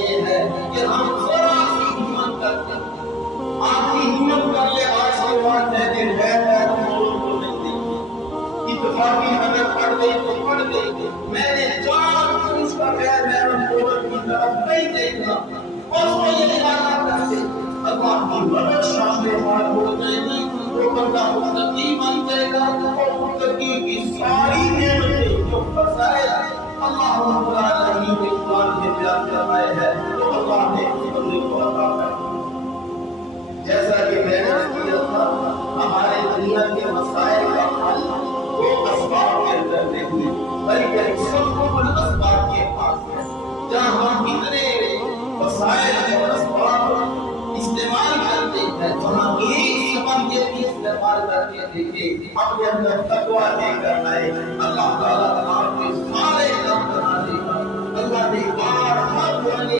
یہ ہے کہ ہم ذرا سی ہمت کرتے ہیں، آخری ہمت کر لے آج کے بعد میں نے غیر موڑوں کو نہیں دیکھی، اتفاقی اگر پڑھ گئی تو پڑھ گئی، میں نے جان کو اس کا غیر موڑوں کی طرف نہیں دیکھنا، اور وہ یہ ارادہ کرتے اللہ کی مدد شامل ہو جائے گی، وہ بندہ متقی بن جائے گا، اور متقی کی ساری نعمتیں جو فضائل اللہ رب العالمین نے قرآن میں بیان فرمائے ہیں تو اللہ نے اس بندے کو عطا کر جیسا کہ میں نے کیا تھا ہمارے دنیا کے مسائل کا حل وہ اسباب کے اندر نہیں بلکہ سب کو اسباب کے پاس ہے، جہاں ہم اتنے وسائل اور اسباب استعمال کرتے ہیں وہاں ایک سبب کے بھی استعمال کرتے دیکھیں اپنے اندر تقویٰ لے کر آئے، اللہ تعالیٰ آپ کے سارے کام کرا دے گا۔ اللہ نے بار